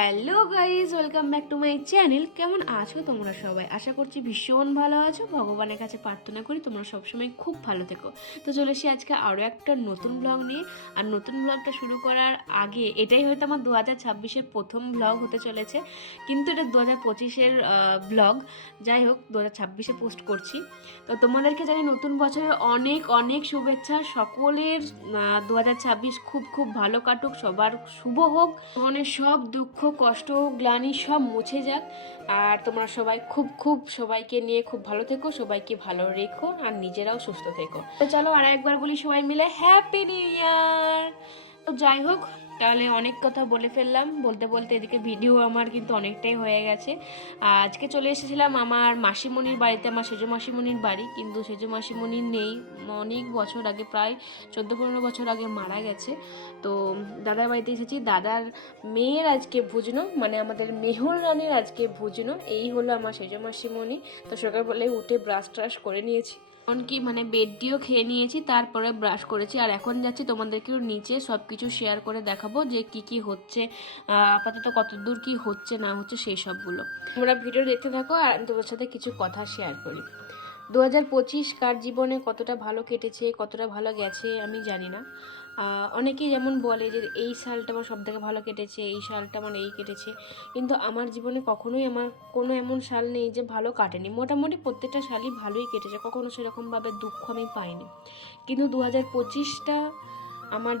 Hello guys welcome back to my channel. কেমন আছো তোমরা সবাই? আশা করছি ভীষণ ভালো আছো। ভগবানের কাছে প্রার্থনা করি তোমরা সবসময় খুব ভালো থেকো। তো চলে এসেছি আজকে আরও একটা নতুন ব্লগ নিয়ে। আর নতুন ব্লগটা শুরু করার আগে, এটাই হয়তো আমার দু হাজার ছাব্বিশের প্রথম ব্লগ হতে চলেছে। কিন্তু এটা দু হাজার পঁচিশের ব্লগ যাই হোক দু হাজার ছাব্বিশে পোস্ট করছি। তো তোমাদেরকে জানি নতুন বছরের অনেক অনেক শুভেচ্ছা। সকলের দু হাজার ছাব্বিশ খুব খুব ভালো কাটুক, সবার শুভ হোক। মনে সব দুঃখ কষ্ট, গ্লানি সব মুছে যাক। আর তোমরা সবাই খুব খুব সবাইকে নিয়ে খুব ভালো থেকো, সবাইকে ভালো রেখো আর নিজেরাও সুস্থ থেকো। তো চলো আর একবার বলি সবাই মিলে হ্যাপি নিউ ইয়ার তো যাই হোক তাহলে অনেক কথা বলে ফেললাম। বলতে বলতে এদিকে ভিডিও আমার কিন্তু অনেকটাই হয়ে গেছে। আজকে চলে এসেছিলাম আমার মাসিমণির বাড়িতে, আমার সেজো মাসিমণির বাড়ি। কিন্তু সেজো মাসিমণির নেই। অনেক বছর আগে, প্রায় চোদ্দ পনেরো বছর আগে মারা গেছে। তো দাদার বাড়িতে এসেছি। দাদার মেয়ের আজকে ভুজনো মানে আমাদের মেহুল রানীর আজকে ভুজনো এই হলো আমার সেজো মাসিমণি। তো সকালবেলায় উঠে ব্রাশ ট্রাশ করে নিয়েছি। এমনকি মানে বেডটিও খেয়ে নিয়েছি, তারপরে ব্রাশ করেছি। আর এখন যাচ্ছি তোমাদেরকেও নিচে সব কিছু শেয়ার করে দেখাবো যে কি কি হচ্ছে আপাতত কত দূর কি হচ্ছে, না হচ্ছে সেই সবগুলো। তোমরা ভিডিও দেখতে থাকো আর আমি তোমার সাথে কিছু কথা শেয়ার করি। দু হাজার পঁচিশ কার জীবনে কতটা ভালো কেটেছে, কতটা ভালো গেছে, আমি জানি না। অনেকেই যেমন বলে যে এই সালটা আমার সব থেকে ভালো কেটেছে, এই সালটা আমার এই কেটেছে। কিন্তু আমার জীবনে কখনোই আমার কোনো এমন সাল নেই যে ভালো কাটেনি। মোটামুটি প্রত্যেকটা সালই ভালোই কেটেছে, কখনো সেরকমভাবে দুঃখ আমি পাইনি। কিন্তু দু হাজার পঁচিশটা আমার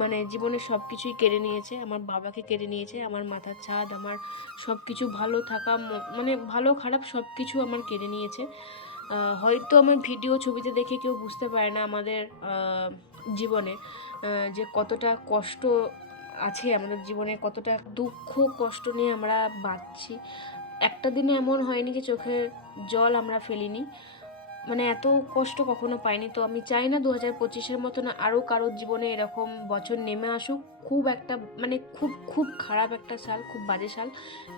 মানে জীবনের সব কিছুই কেড়ে নিয়েছে, আমার বাবাকে কেড়ে নিয়েছে, আমার মাথার ছাদ, আমার সব কিছু ভালো থাকা মানে ভালো খারাপ সব কিছু আমার কেড়ে নিয়েছে। হয়তো আমার ভিডিও ছবিতে দেখে কেউ বুঝতে পারে না আমাদের জীবনে যে কতটা কষ্ট আছে আমাদের জীবনে, কতটা দুঃখ, কষ্ট নিয়ে আমরা বাঁচছি। একটা দিনে এমন হয়নি যে চোখের জল আমরা ফেলিনি। মানে এত কষ্ট কখনো পাইনি। তো আমি চাই না দু হাজার পঁচিশের মতন আরও কারোর জীবনে এরকম বছর নেমে আসুক। খুব একটা মানে খুব খুব খারাপ একটা সাল, খুব বাজে সাল।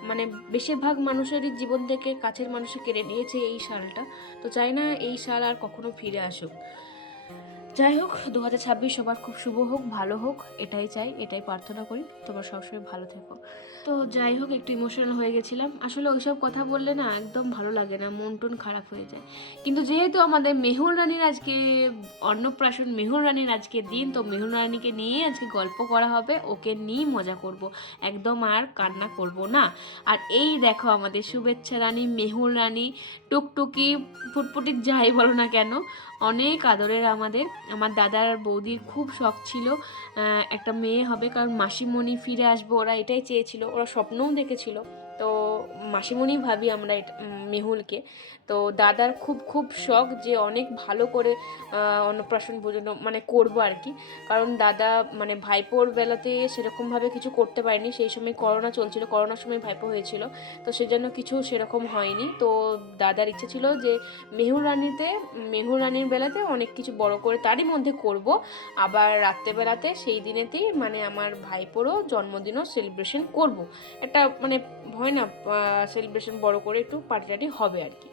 মানে বেশিরভাগ মানুষেরই জীবন থেকে কাছের মানুষে কেড়ে নিয়েছে এই সালটা। তো চাই না এই সাল আর কখনো ফিরে আসুক। যাই হোক দু হাজার ছাব্বিশ সবার খুব শুভ হোক, ভালো হোক, এটাই চাই, এটাই প্রার্থনা করি। তোমরা সবসময় ভালো থেকো। তো যাই হোক, একটু ইমোশনাল হয়ে গেছিলাম। আসলে ওইসব কথা বললে না একদম ভালো লাগে না মন টন খারাপ হয়ে যায়। কিন্তু যেহেতু আমাদের মেহুল রানীর আজকে, অন্নপ্রাশন মেহুল রানীর আজকে দিন, তো মেহুল রানীকে নিয়ে আজকে গল্প করা হবে। ওকে নিয়েই মজা করব। একদম আর কান্না করব না। আর এই দেখো আমাদের শুভেচ্ছা রানী, মেহুল রানী, টুকটুকি, ফুটফুটি যাই বলো না কেন, অনেক আদরের আমাদের। আমার দাদার আর বৌদির খুব শখ ছিল একটা মেয়ে হবে, কারণ মাসিমণি ফিরে আসব, ওরা এটাই চেয়েছিল, ওরা স্বপ্নও দেখেছিল। তো মাসিমণি ভাবি আমরা মেহুলকে। তো দাদার খুব খুব শখ যে অনেক ভালো করে অন্নপ্রাশন বোঝানো মানে করব আর কি। কারণ দাদা মানে ভাইপোর বেলাতে সেরকমভাবে কিছু করতে পারেনি। সেই সময় করোনা চলছিল, করোনার সময় ভাইপো হয়েছিল। তো সেজন্য কিছু সেরকম হয়নি। তো দাদার ইচ্ছে ছিল যে মেহুর রানীতে মেহুর রানীর বেলাতে অনেক কিছু বড় করে তারই মধ্যে করব। আবার রাত্রেবেলাতে সেই দিনেতেই মানে আমার ভাইপোরও জন্মদিনও সেলিব্রেশন করব। একটা মানে হয় না সেলিব্রেশন বড় করে একটু পার্টি হবে আর কি।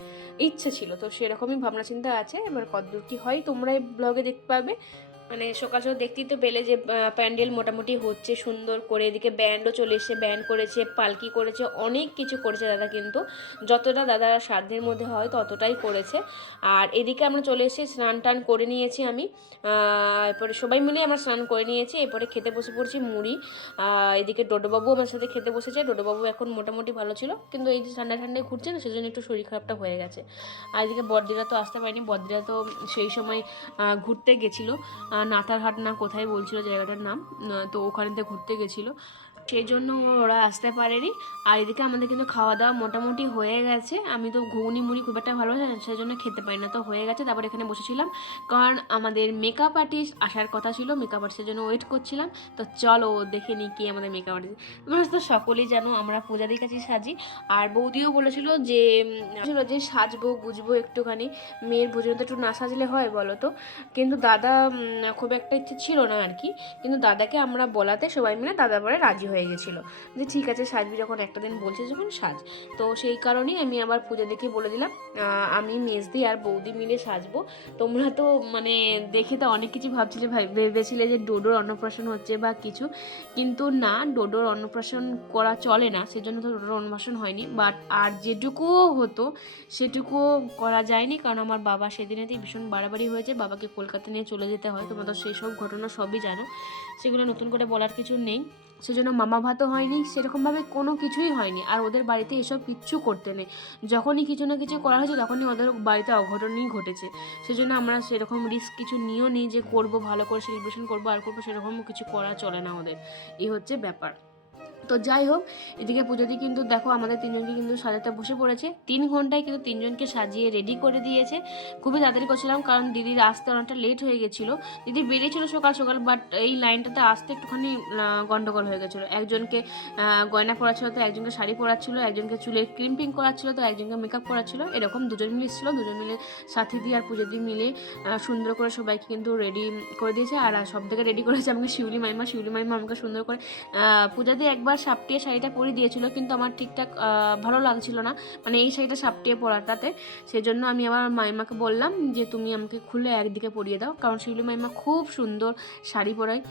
ইচ্ছে ছিল, তো সেরকমই ভাবনা চিন্তা আছে। এবার কতদূর কি হয় তোমরা ব্লগে দেখতে পাবে মানে সকাল সকাল দেখতেই তো পেলে যে প্যান্ডেল মোটামুটি হচ্ছে সুন্দর করে। এদিকে ব্যান্ডও চলে এসে ব্যান্ড করেছে, পালকি করেছে, অনেক কিছু করেছে দাদা কিন্তু। যতটা দাদা সাধ্যের মধ্যে হয় ততটাই করেছে। আর এদিকে আমরা চলে এসেছি স্নান টান করে নিয়েছি আমি। এরপরে সবাই মিলে আমরা স্নান করে নিয়েছি, এরপরে খেতে বসে পড়ছি মুড়ি। এদিকে ডোডোবাবু আমার সাথে খেতে বসেছে। ডোডোবাবু এখন মোটামুটি ভালো ছিল। কিন্তু এই যে ঠান্ডা ঠান্ডায় ঘুরছে না, সেজন্য একটু শরীর খারাপটা হয়ে গেছে। আর এদিকে বদ্রিরা তো আসতে পারেনি। বদ্রিরা তো সেই সময় ঘুরতে গেছিল। নাতারহাট না কোথায় বলছিল জায়গাটার নাম তো ওখানেতে ঘুরতে গেছিল। সেই জন্য ওরা আসতে পারেনি। আর এদিকে আমাদের কিন্তু খাওয়া দাওয়া মোটামুটি হয়ে গেছে। আমি তো ঘুগনি মুড়ি খুব একটা ভালো সেই জন্য খেতে পারি না। তো হয়ে গেছে, তারপর এখানে বসেছিলাম। কারণ আমাদের মেকআপ আর্টিস্ট আসার কথা ছিল মেকআপ আর্টিস্টের জন্য ওয়েট করছিলাম। তো চলো দেখে নিই কি আমাদের মেকআপ আর্টিস্ট তো সকলেই জানো, আমরা পূজাদির কাছে সাজি। আর বৌদিও বলেছিল যে যে সাজবো, গুজবো একটুখানি। মেয়ের ভোজন তো একটু না সাজলে হয়, বলো তো। কিন্তু দাদা খুব একটা ইচ্ছে ছিল না আর কি। কিন্তু দাদাকে আমরা বলাতে সবাই মিলে দাদা পরে রাজি হয়ে হয়ে গেছিল। যে ঠিক আছে, সাজবি যখন একটা দিন বলছে যখন সাজ। তো সেই কারণেই আমি আবার পূজা দেখে বলে দিলাম আমি মেজদি আর বৌদি মিলে সাজবো। তোমরা তো মানে দেখে তো অনেক কিছু ভাবছিলে ভেবেছিলে যে ডোডোর অন্নপ্রাশন হচ্ছে বা কিছু। কিন্তু না, ডোডোর অন্নপ্রাশন করা চলে না, সেজন্য তো ডোডোর অন্নপ্রাশন হয়নি। বাট আর যেটুকুও হতো সেটুকুও করা যায়নি। কারণ আমার বাবা সেদিনেতেই ভীষণ বাড়াবাড়ি হয়েছে। বাবাকে কলকাতা নিয়ে চলে যেতে হয়, তোমরা তো সেই সব ঘটনা সবই জানো। সেগুলো নতুন করে বলার কিছু নেই। সেজন্য মামা ভাতও হয়নি, সেরকমভাবে কোনো কিছুই হয়নি। আর ওদের বাড়িতে এসব কিচ্ছু করতে নেই। যখনই কিছু না কিছু করা হয়েছে, তখনই ওদের বাড়িতে অঘটনই ঘটেছে। সেজন্য আমরা সেরকম রিস্ক কিছু নিয়েও নিই যে করব, ভালো করে সেলিব্রেশন করব, আর করব সেরকম কিছু করা চলে না ওদের। এই হচ্ছে ব্যাপার। তো যাই হোক, এদিকে পুজোতে কিন্তু দেখো আমাদের তিনজনকে কিন্তু সাজাতে বসে পড়েছে। তিন ঘন্টায় কিন্তু তিনজনকে সাজিয়ে রেডি করে দিয়েছে। খুবই তাড়াতাড়ি করছিলাম কারণ দিদির আসতে অনেকটা লেট হয়ে গেছিল। দিদি বেরিয়েছিল সকাল সকাল বাট এই লাইনটাতে আসতে একটুখানি গন্ডগোল হয়ে গেছিল। একজনকে গয়না পরাচ্ছিল, তো একজনকে শাড়ি পরাচ্ছিল, একজনকে চুলে ক্রিম্পিং করাচ্ছিল, তো একজনকে মেকআপ করাচ্ছিল। এরকম দুজন মিলে এসেছিল, দুজন মিলে সাথী দিয়ে আর পুজো মিলে সুন্দর করে সবাইকে কিন্তু রেডি করে দিয়েছে। আর সব থেকে রেডি করেছে আমাকে শিউলি মাইমা। শিউলি মাইমা আমাকে সুন্দর করে পূজা দিয়ে একবার সাপটিয়ে শাড়িটা পরে দিয়েছিল, কিন্তু আমার ঠিকঠাক ভালো লাগছিল না। মানে এই শাড়িটা সাপটিয়ে পরাটাতে। সেই জন্য আমি আমার মাইমাকে বললাম যে, তুমি আমাকে খুলে একদিকে পরিয়ে দাও। কারণ শিউলি মাইমা খুব সুন্দর শাড়ি পরায়।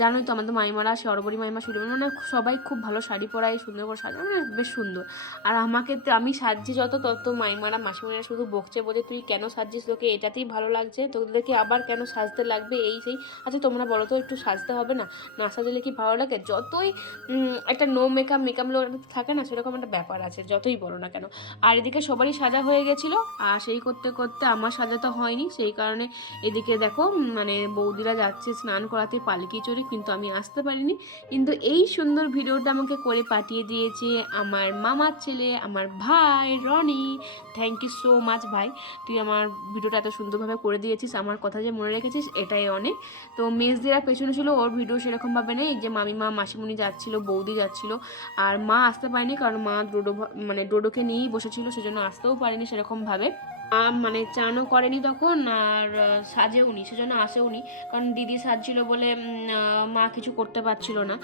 জানোই তো আমাদের মাইমারা সরবরি মাইমা মাইমা মানে সবাই খুব ভালো শাড়ি পরায়, সুন্দর করে সাজায় মানে বেশ সুন্দর। আর আমাকে আমি সাজছি যত তত মাইমারা মাসিমারা শুধু বকছে বলে তুই কেন সাজছিস তোকে? এটাতেই ভালো লাগছে। তোদেরকে আবার কেন সাজতে লাগবে? এই সেই। আচ্ছা তোমরা বলো তো, একটু সাজতে হবে না? না সাজলে কি ভালো লাগে? যতই একটা নো মেকআপ মেকআপ লোক থাকে না, সেরকম একটা ব্যাপার আছে, যতই বলো না কেন। আর এদিকে সবারই সাজা হয়ে গেছিল, আর সেই করতে করতে আমার সাজা তো হয়নি, সেই কারণে এদিকে দেখো মানে বৌদিরা যাচ্ছে স্নান করাতে পালকি চড়ে কিন্তু আমি আসতে পারিনি। কিন্তু এই সুন্দর ভিডিওটা আমাকে করে পাঠিয়ে দিয়েছে আমার মামার ছেলে, আমার ভাই Rony. Thank you so much ভাই। তুই আমার ভিডিওটা এত সুন্দরভাবে করে দিয়েছিস, আমার কথা যে মনে রেখেছিস, এটাই অনেক। তো মেজদিরা পেছনে ছিল, ওর ভিডিও সেরকমভাবে নেই যে মামিমা, মাসিমণি যাচ্ছিল বৌদি যাচ্ছিল। আর মা আসতে পারেনি কারণ মা ডোডো মানে ডোডোকে নিয়েই বসেছিল, সেজন্য আসতেও পারেনি সেরকমভাবে। মানে চানও করেনি তখন আর আহ, সাজেওনি সেজন্য আসেওনি। কারণ দিদি সাজছিল বলে মা কিছু করতে পারছিল না।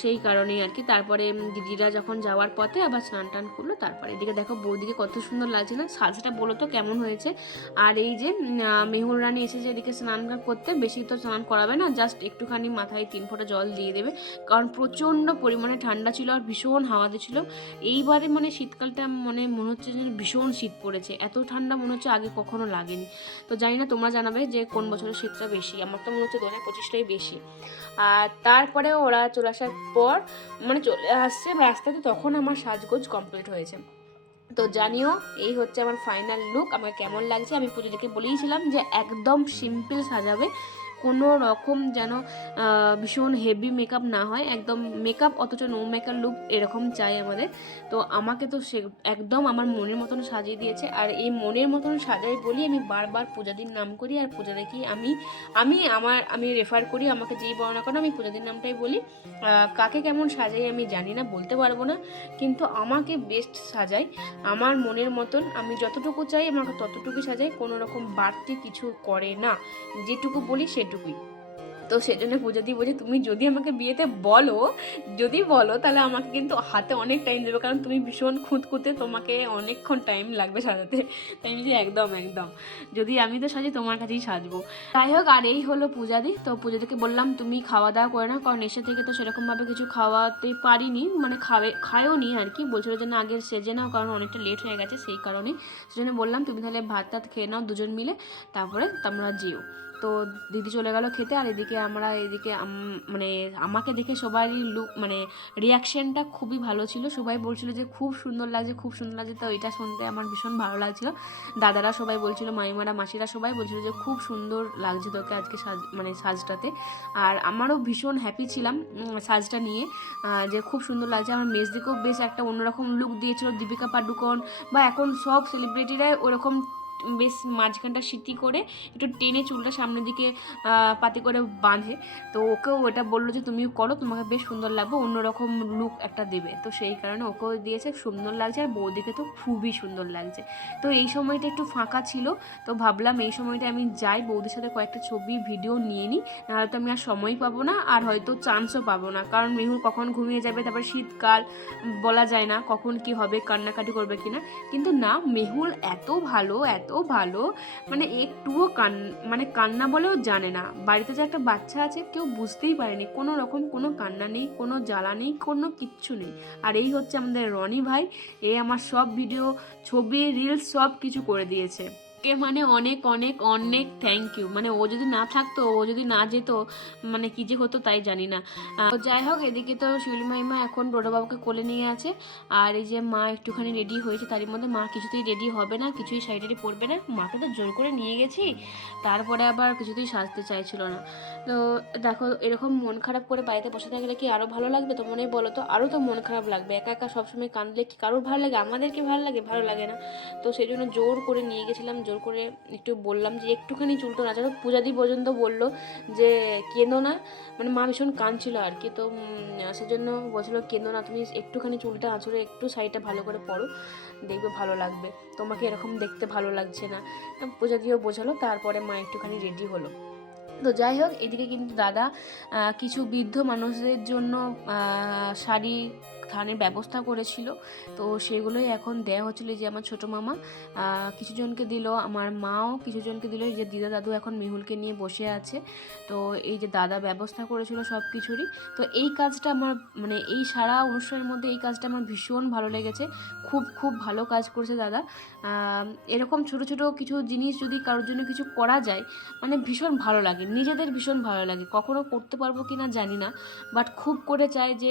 সেই কারণেই আর কি। তারপরে দিদিরা যখন যাওয়ার পথে আবার স্নান টান করল। তারপরে এদিকে দেখো বৌদিকে কত সুন্দর লাগছে না? সাজটা বলো তো কেমন হয়েছে? আর এই যে মেহুল রানী এসেছে এদিকে স্নান করতে বেশি তো স্নান করাবে না। জাস্ট একটুখানি মাথায় তিন ফোঁটা জল দিয়ে দেবে। কারণ প্রচণ্ড পরিমাণে ঠান্ডা ছিল আর ভীষণ হাওয়া দিচ্ছিল এইবারে মানে শীতকালটা মানে মনে হচ্ছে যেন ভীষণ শীত পড়েছে। এত ঠান্ডা মনে হচ্ছে আগে কখনো লাগেনি। তো জানি না তোমরা জানাবে যে কোন বছরের শীতটা বেশি। আমার তো মনে হচ্ছে দু হাজার পঁচিশটাই বেশি। আর তারপরে ওরা চলে আসার পর মানে চলে আসছে রাস্তাতে, তখন আমার সাজগোজ কমপ্লিট হয়েছে। তো জানিও, এই হচ্ছে আমার ফাইনাল লুক আমার কেমন লাগছে? আমি পুজো দেখে বলেইছিলাম যে একদম সিম্পল সাজাবে। কোনো রকম যেন ভীষণ হেভি মেকআপ না হয়। একদম মেকআপ অথচ নো মেকআপ লুক এরকম চাই আমাদের। তো আমাকে তো সে একদম আমার মনের মতন সাজিয়ে দিয়েছে। আর এই মনের মতন সাজাই বলি আমি বারবার পূজাদির নাম করি। আর পূজা দেখি আমি আমি আমার, আমি রেফার করি, আমাকে যেই বর্ণনা করো, আমি পূজাদির নামটাই বলি। কাকে কেমন সাজাই আমি জানি না, বলতে পারব না। কিন্তু আমাকে বেস্ট সাজাই আমার মনের মতন। আমি যতটুকু চাই আমাকে ততটুকুই সাজাই। কোনো রকম বাড়তি কিছু করে না। যেটুকু বলি সেটুকুই তো সেজন্য দিয়ে বলছি, তুমি যদি আমাকে বিয়েতে বলো, যদি বলো, তাহলে আমাকে কিন্তু হাতে অনেক টাইম দেবে, কারণ তুমি ভীষণ খুঁতকুতে তোমাকে অনেকক্ষণ টাইম লাগবে সাজাতে। তাই আমি বলছি, একদম একদম। যদি আমি তো সাজি, তোমার কাছেই সাজবো। যাই হোক, আর এই হলো পূজাদি তো পূজাদিকে বললাম, তুমি খাওয়া দাওয়া করে না কারণ এসে থেকে তো সেরকমভাবে কিছু খাওয়াতে পারিনি মানে খাবে খায়ও নি আর কি। বলছিল যে, না, আগে সেজে নাও, কারণ অনেকটা লেট হয়ে গেছে, সেই কারণে। সেজন্য বললাম, তুমি তাহলে ভাত টাত খেয়ে নাও দুজন মিলে, তারপরে তোমরা যেও। তো দিদি চলে গেল খেতে আর এদিকে আমরা এদিকে মানে আমাকে দেখে সবারই লুক মানে রিয়াকশনটা খুবই ভালো ছিল। সবাই বলছিল যে খুব সুন্দর লাগছে, খুব সুন্দর লাগছে। তো এটা শুনতে আমার ভীষণ ভালো লাগছিল। দাদারা সবাই বলছিল মাইমারা মাসিরা সবাই বলছিল যে খুব সুন্দর লাগছে তোকে আজকে সাজ মানে সাজটাতে। আর আমারও ভীষণ হ্যাপি ছিলাম সাজটা নিয়ে। যে খুব সুন্দর লাগছে। আমার মেজদিকেও বেশ একটা অন্যরকম লুক দিয়েছিল, দীপিকা পাডুকোন। বা এখন সব সেলিব্রিটিরাই ওরকম বেশ মাঝখানটা সিটি করে একটু টেনে চুলটা সামনের দিকে পাতি করে বাঁধে। তো ওকেও ওটা বলল যে, তুমিও করো, তোমাকে বেশ সুন্দর লাগবে, অন্যরকম লুক একটা দেবে। তো সেই কারণে ওকেও দিয়েছে, সুন্দর লাগছে, আর বৌদিকে তো খুবই সুন্দর লাগছে। তো এই সময়টা একটু ফাঁকা ছিল, তো ভাবলাম এই সময়টা আমি যাই, বৌদির সাথে কয়েকটা ছবি, ভিডিও নিয়ে নিই। নাহলে তো আমি আর সময় পাবো না, আর হয়তো চান্সও পাবো না। কারণ মেহুর কখন ঘুমিয়ে যাবে, তারপর শীতকাল, বলা যায় না কখন কি হবে, কান্নাকাটি করবে কিনা। কিন্তু না, মেহুল এত ভালো, এত ভালো। মানে একটুও কান মানে কান্না বলেও জানে না। বাড়িতে যে একটা বাচ্চা আছে কেউ বুঝতেই পারেনি। কোনো রকম কোনো কান্না নেই, কোনো জ্বালা নেই, কোনো কিচ্ছু নেই। আর এই হচ্ছে আমাদের রনি ভাই। এ আমার সব ভিডিও ছবি রিলস সব কিছু করে দিয়েছে। কে মানে অনেক অনেক অনেক থ্যাংক ইউ মানে ও যদি না থাকতো, ও যদি না যেত মানে কি যে হতো তাই জানি না। যাই হোক, এদিকে তো শিউলি মাইমা এখন বড়োবাবুকে কোলে নিয়ে আছে। আর এই যে মা একটুখানি রেডি হয়েছে, তারই মধ্যে মা কিছুতেই রেডি হবে না, কিছুই সাইডে পড়বে না। মাকে তো জোর করে নিয়ে গেছি, তারপরে আবার কিছুতেই সাজতে চাইছিল না। তো দেখো, এরকম মন খারাপ করে বাড়িতে বসে থাকলে কি আরও ভালো লাগবে? তো মনে বলো তো আরও তো মন খারাপ লাগবে। একা একা সবসময় কাঁদলে কি কারোর ভালো লাগে? আমাদেরকে ভালো লাগে? ভালো লাগে না। তো সেই জন্য জোর করে নিয়ে গেছিলাম জোর করে একটু বললাম যে একটুখানি চুলটা নাচানো পূজাদি পর্যন্ত বলল যে কেঁদো না। মানে মা ভীষণ কাঁদছিল আর কি। তো সেজন্য বলছিল কেঁদো না, তুমি একটুখানি চুলটা আঁচড়ে একটু সাইডটা ভালো করে পরো। দেখবে ভালো লাগবে। তোমাকে এরকম দেখতে ভালো লাগছে না। পূজা দিয়েও বোঝালো, তারপরে মা একটুখানি রেডি হলো। তো যাই হোক, এদিকে কিন্তু দাদা কিছু বৃদ্ধ মানুষদের জন্য শাড়ি ধানের ব্যবস্থা করেছিল। তো সেগুলোই এখন দেওয়া হচ্ছিল যে আমার ছোটো মামা। কিছু জনকে দিল, আমার মাও কিছু জনকে দিল, এই যে দিদা দাদু এখন মেহুলকে নিয়ে বসে আছে। তো এই যে দাদা ব্যবস্থা করেছিল সব কিছুরই। তো এই কাজটা আমার মানে এই সারা অনুষ্ঠানের মধ্যে এই কাজটা আমার ভীষণ ভালো লেগেছে। খুব খুব ভালো কাজ করেছে দাদা। এরকম ছোট ছোট কিছু জিনিস যদি কারোর জন্য কিছু করা যায় মানে ভীষণ ভালো লাগে। নিজেদের ভীষণ ভালো লাগে। কখনো করতে পারব কি না জানি না। বাট খুব করে চাই যে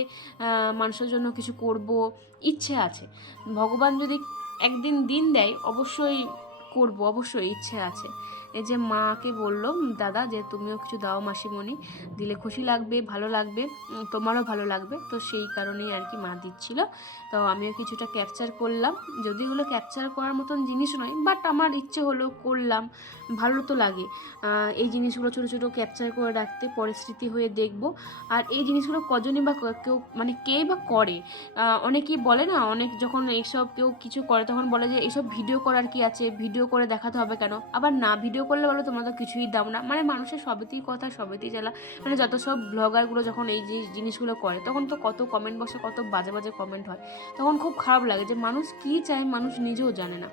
মানুষের জন্য কিছু করব ইচ্ছে আছে। ভগবান যদি একদিন দিন দেয় অবশ্যই করব অবশ্যই ইচ্ছে আছে। এই যে মাকে বলল দাদা, যে তুমিও কিছু দাও মাসিমণি, দিলে খুশি লাগবে, ভালো লাগবে তোমারও ভালো লাগবে। তো সেই কারণেই আর কি মা দিচ্ছিল। তো আমিও কিছুটা ক্যাপচার করলাম। যদি হলো ক্যাপচার করার মতন জিনিস নয় বাট আমার ইচ্ছে হলো করলাম। ভালো তো লাগে। এই জিনিসগুলো ছোটো ছোটো ক্যাপচার করে রাখতে পরে স্মৃতি হয়ে দেখব। আর এই জিনিসগুলো কজনই বা কেউ মানে কে বা করে? অনেকেই বলে না, অনেক যখন এইসব কেউ কিছু করে, তখন বলে যে, এইসব ভিডিও করার কি আছে? ভিডিও করে দেখাতে হবে কেন? আবার না ভিডিও করলে বলো, তোমরা তো কিছুই দাও না। মানে মানুষের সবেতেই কথা, সবেতেই জ্বালা। মানে যত সব ব্লগারগুলো যখন এই যে জিনিসগুলো করে, তখন তো কত কমেন্ট বসে, কত বাজে বাজে কমেন্ট হয়। তখন খুব খারাপ লাগে যে মানুষ কী চায়, মানুষ নিজেও জানে না।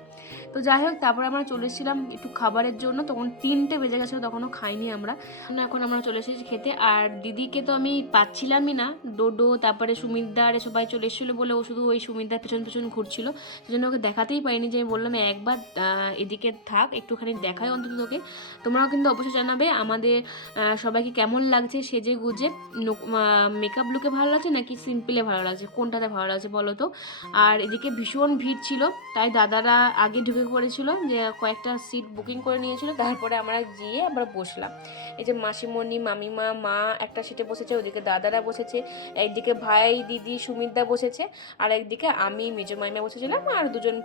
তো যাই হোক, তারপরে আমরা চলে এসেছিলাম একটু খাবারের জন্য। তখন তিনটে বেজে গেছিল তখনও খাইনি আমরা। এখন আমরা চলে এসেছি খেতে। আর দিদিকে তো আমি পাচ্ছিলামই না। ডোডো, তারপরে সুমিতদার সবাই চলে এসেছিল বলে ও শুধু ওই সুমিতদার পেছন পেছন ঘুরছিল। সেজন্য ওকে দেখাতেই পাইনি যে আমি বললাম, একবার এদিকে থাক, একটুখানি দেখাই অন্তত তোকে তোমরাও কিন্তু অবশ্যই জানাবে আমাদের সবাইকে কেমন লাগছে সেজে গুজে। মেকআপ লুকে ভালো লাগছে নাকি সিম্পলে ভালো লাগছে? কোনটাতে ভালো লাগছে বলো তো? আর এদিকে ভীষণ ভিড় ছিল, তাই দাদারা আগে ঢুকে পড়েছিল যে কয়েকটা সিট বুকিং করে নিয়েছিল, তারপরে আমরা গিয়ে আবার বসলাম। এই যে মাসিমণি, মামিমা, মা একটা সিটে বসেছে, ওদিকে দাদারা বসেছে একদিকে ভাই, দিদি, সুমিতদা বসেছে, আর একদিকে আমি, মেজো মাইমা বসেছিলাম, আর দুজন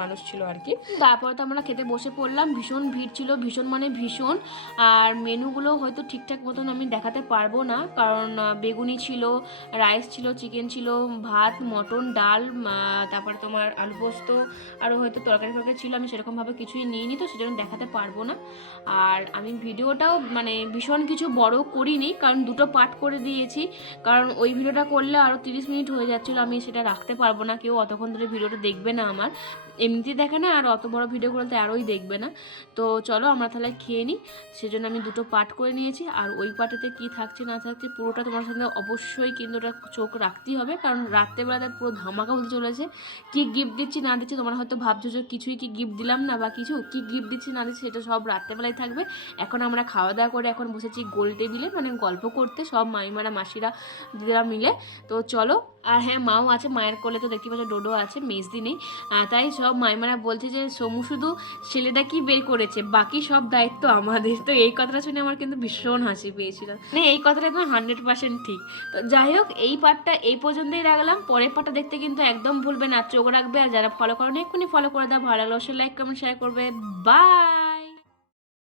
মানুষ ছিল আর কি। তারপরে তো আমরা খেতে বসে পড়লাম ভীষণ ভিড় ছিল, ভীষণ মানে ভীষণ। আর মেনুগুলো হয়তো ঠিকঠাক মতন আমি দেখাতে পারব না, কারণ বেগুনি ছিল, রাইস ছিল, চিকেন ছিল, ভাত, মটন, ডাল তারপরে তোমার আলু পোস্ত আরও হয়তো তরকারি ফরকারি ছিল, আমি সেরকমভাবে কিছুই নিইনি, তো সেজন্য দেখাতে পারব না। আর আমি ভিডিওটাও মানে ভীষণ কিছু বড় করিনি, কারণ দুটো পার্ট করে দিয়েছি, কারণ ওই ভিডিওটা করলে আরও তিরিশ মিনিট হয়ে যাচ্ছিল, আমি সেটা রাখতে পারব না, কেউ অতক্ষণ ধরে ভিডিওটা দেখবে না আমার। এমনিতেই দেখে না, আর অত বড় ভিডিওগুলোতে আরোই দেখবে না। তো চলো আমরা তাহলে খেয়ে নিই। সেজন্য আমি দুটো পার্ট করে নিয়েছি। আর ওই পার্টেতে কি থাকছে না থাকছে পুরোটা তোমার সাথে অবশ্যই কিন্তু ওটা চোখ রাখতেই হবে। কারণ রাত্রেবেলাতে পুরো ধামাকা হতে চলেছে। কি গিফট দিচ্ছি না দিচ্ছি তোমরা হয়তো ভাবছ যে কিছুই কি গিফট দিলাম না বা কিছু? কি গিফট দিচ্ছি না দিচ্ছি সেটা সব রাত্রেবেলায় থাকবে। এখন আমরা খাওয়া দাওয়া করে এখন বসেছি গোল টেবিলে মানে গল্প করতে। সব মাইমারা মাসিরা, দিদিরা মিলে। তো চলো। আর হ্যাঁ মাও আছে মায়ের কোলে তো দেখতে পাচ্ছ ডোডো আছে, মেজদি নেই। তাই সব মাইমারা বলছে যে, সমু শুধু ছেলেটা কি বের করেছে, বাকি সব দায়িত্ব আমাদের। তো এই কথাটা শুনে আমার কিন্তু ভীষণ হাসি পেয়েছিল। মানে এই কথাটা একদম হান্ড্রেড পার্সেন্ট ঠিক। তো যাই হোক, এই পার্টটা এই পর্যন্তই রাখলাম। পরের পার্টটা দেখতে কিন্তু একদম ভুলবে না চোখ রাখবে, আর যারা ফলো করেন, এক্ষুনি ফলো করে দেওয়া ভালো লাগলে অবশ্যই লাইক কমেন্ট শেয়ার করবে। বাই